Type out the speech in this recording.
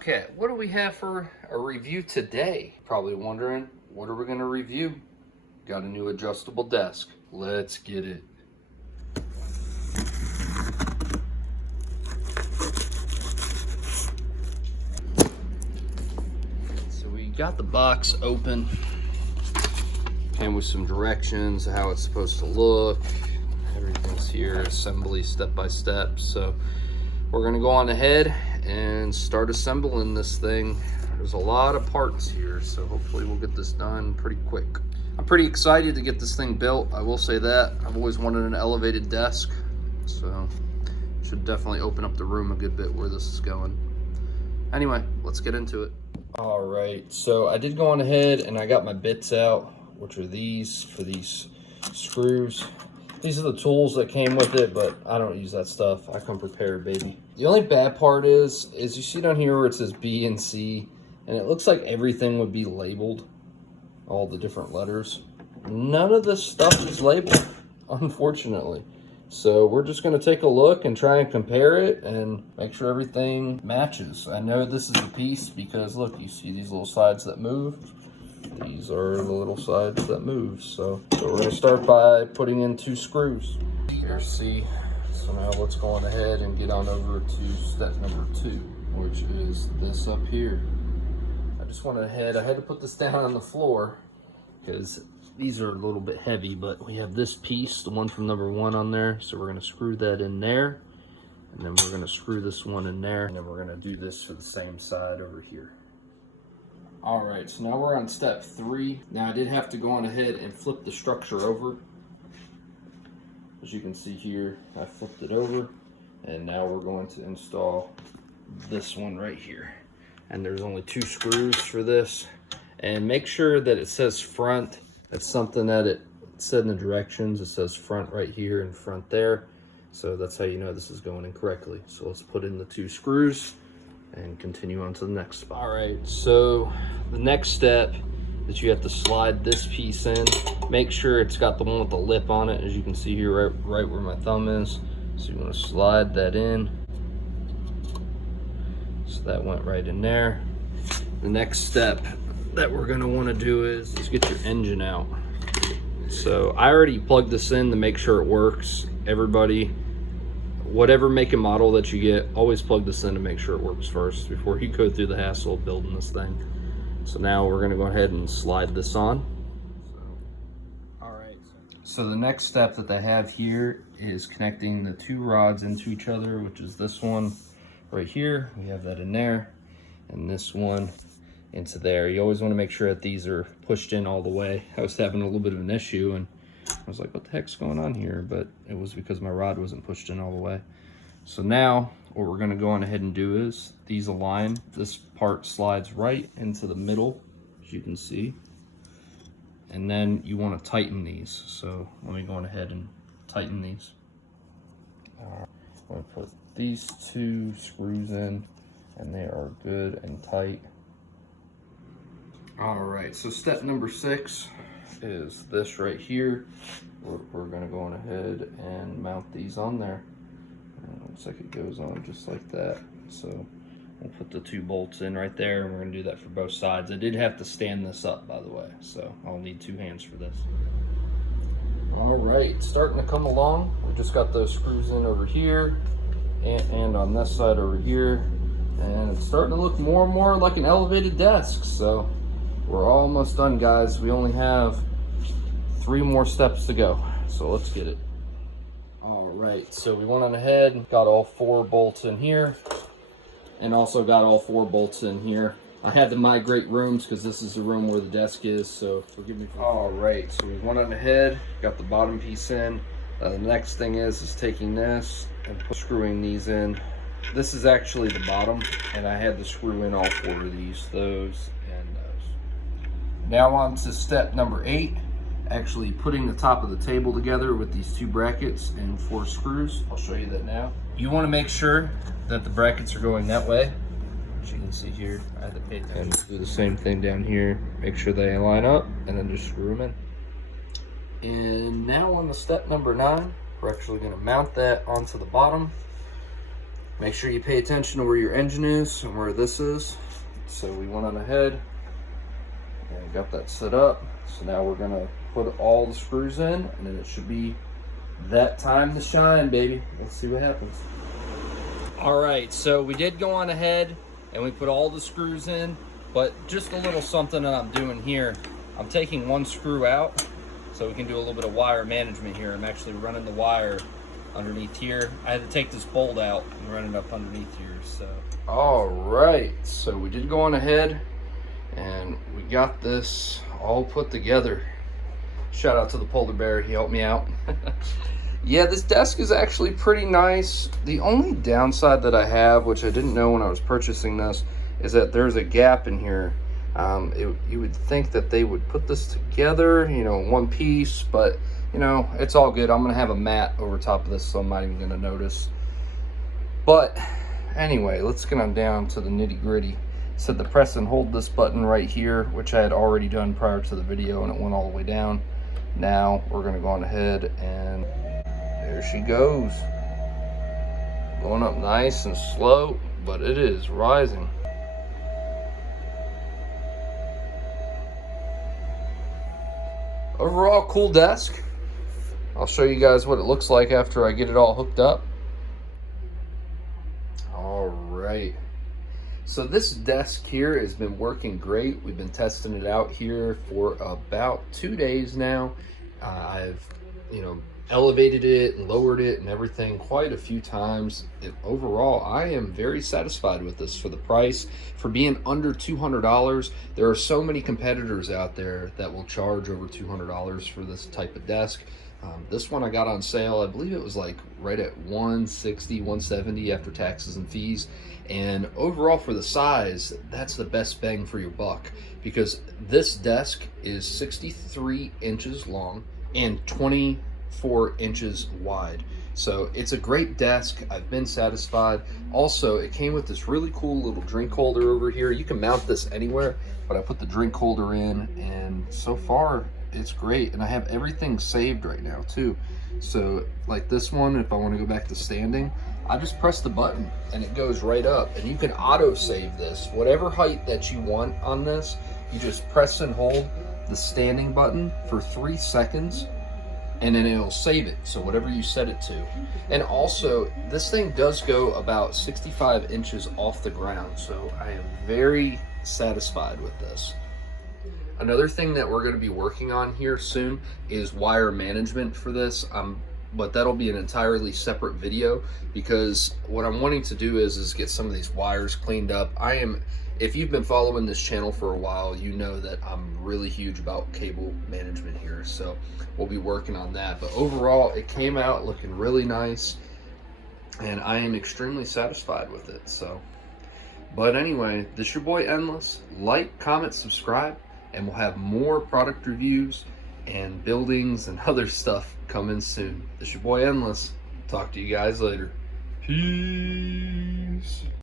Okay, what do we have for a review today? Probably wondering, what are we going to review? Got a new adjustable desk. Let's get it. So we got the box open. Came with some directions, how it's supposed to look. Everything's here, assembly step by step. So we're gonna go on ahead and start assembling this thing. There's a lot of parts here, so hopefully we'll get this done pretty quick. I'm pretty excited to get this thing built, I will say that. I've always wanted an elevated desk, so should definitely open up the room a good bit where this is going. Anyway, let's get into it. All right, so I did go on ahead and I got my bits out, which are these for these screws. These are the tools that came with it, but I don't use that stuff. I come prepared, baby. The only bad part is you see down here where it says B and C, and it looks like everything would be labeled, all the different letters. None of this stuff is labeled, unfortunately. So we're just gonna take a look and try and compare it and make sure everything matches. I know this is a piece because look, you see these little sides that move. These are the little sides that move. So we're gonna start by putting in 2 screws. Here's C. So now let's go on ahead and get on over to step number 2, which is this up here. I just went ahead, I had to put this down on the floor because these are a little bit heavy, but we have this piece, the one from number 1 on there. So we're gonna screw that in there, and then we're gonna screw this one in there, and then we're gonna do this for the same side over here. All right, so now we're on step 3. Now I did have to go on ahead and flip the structure over. As you can see here, I flipped it over, and now we're going to install this one right here. And there's only 2 screws for this. And make sure that it says front. That's something that it said in the directions. It says front right here and front there. So that's how you know this is going in correctly. So let's put in the 2 screws and continue on to the next spot. All right, so the next step is you have to slide this piece in. Make sure it's got the one with the lip on it, as you can see here right where my thumb is. So you want to slide that in. So that went right in there. The next step that we're gonna wanna do is get your engine out. So I already plugged this in to make sure it works. Everybody, whatever make and model that you get, always plug this in to make sure it works first before you go through the hassle of building this thing. So now we're gonna go ahead and slide this on. All right. So the next step that they have here is connecting the 2 rods into each other, which is this one right here. We have that in there, and this one into there. You always wanna make sure that these are pushed in all the way. I was having a little bit of an issue, and I was like, what the heck's going on here? But it was because my rod wasn't pushed in all the way. So now what we're gonna go on ahead and do is these align. This part slides right into the middle, as you can see. And then you wanna tighten these. So let me go on ahead and tighten these. I'm gonna put these 2 screws in, and they are good and tight. All right, so step number 6 is this right here. We're gonna go on ahead and mount these on there. And it looks like it goes on just like that. So we'll put the 2 bolts in right there, and we're gonna do that for both sides. I did have to stand this up, by the way, so I'll need 2 hands for this. All right, starting to come along. We just got those screws in over here and on this side over here. And it's starting to look more and more like an elevated desk. So we're almost done, guys. We only have 3 more steps to go. So let's get it. All right, so we went on ahead and got all 4 bolts in here, and also got all 4 bolts in here. I had to migrate rooms because this is the room where the desk is, so forgive me for. All right, so we went on ahead, got the bottom piece in. The next thing is taking this and screwing these in. This is actually the bottom, and I had to screw in all 4 of these, those, and those. Now on to step number 8, actually putting the top of the table together with these 2 brackets and 4 screws. I'll show you that now. You want to make sure that the brackets are going that way. As you can see here, I had to pay attention. And do the same thing down here. Make sure they line up, and then just screw them in. And now on to step number 9, we're actually going to mount that onto the bottom. Make sure you pay attention to where your engine is and where this is. So we went on ahead and got that set up. So now we're gonna put all the screws in, and then it should be that time to shine, baby. Let's see what happens. All right, so we did go on ahead and we put all the screws in, but just a little something that I'm doing here. I'm taking one screw out so we can do a little bit of wire management here. I'm actually running the wire underneath here. I had to take this bolt out and run it up underneath here. So all right, so we did go on ahead and we got this all put together. Shout out to the polar bear, he helped me out. Yeah, this desk is actually pretty nice. The only downside that I have, which I didn't know when I was purchasing this, is that there's a gap in here. You would think that they would put this together, you know, in one piece, but you know, it's all good. I'm gonna have a mat over top of this, so I'm not even gonna notice. But anyway, let's get on down to the nitty gritty. So the press and hold this button right here, which I had already done prior to the video, and it went all the way down. Now we're gonna go on ahead, and there she goes. Going up nice and slow, but it is rising. Overall, cool desk. I'll show you guys what it looks like after I get it all hooked up. All right. So this desk here has been working great. We've been testing it out here for about 2 days now. I've, you know, elevated it and lowered it and everything quite a few times. And overall, I am very satisfied with this for the price. For being under $200, there are so many competitors out there that will charge over $200 for this type of desk. This one I got on sale, I believe it was like right at $160, $170 after taxes and fees. And overall for the size, that's the best bang for your buck, because this desk is 63 inches long and 24 inches wide. So it's a great desk. I've been satisfied. Also, it came with this really cool little drink holder over here. You can mount this anywhere, but I put the drink holder in, and so far it's great. And I have everything saved right now too. So like this one, if I want to go back to standing, I just press the button and it goes right up, and you can auto save this. Whatever height that you want on this, you just press and hold the standing button for 3 seconds, and then it'll save it, so whatever you set it to. And also, this thing does go about 65 inches off the ground, so I am very satisfied with this. Another thing that we're going to be working on here soon is wire management for this, but that'll be an entirely separate video, because what I'm wanting to do is get some of these wires cleaned up. If you've been following this channel for a while, you know that I'm really huge about cable management here, so we'll be working on that. But overall, it came out looking really nice, and I am extremely satisfied with it. So, but anyway, this is your boy Endless. Like, comment, subscribe, and we'll have more product reviews and buildings and other stuff coming soon. This is your boy Endless. Talk to you guys later. Peace.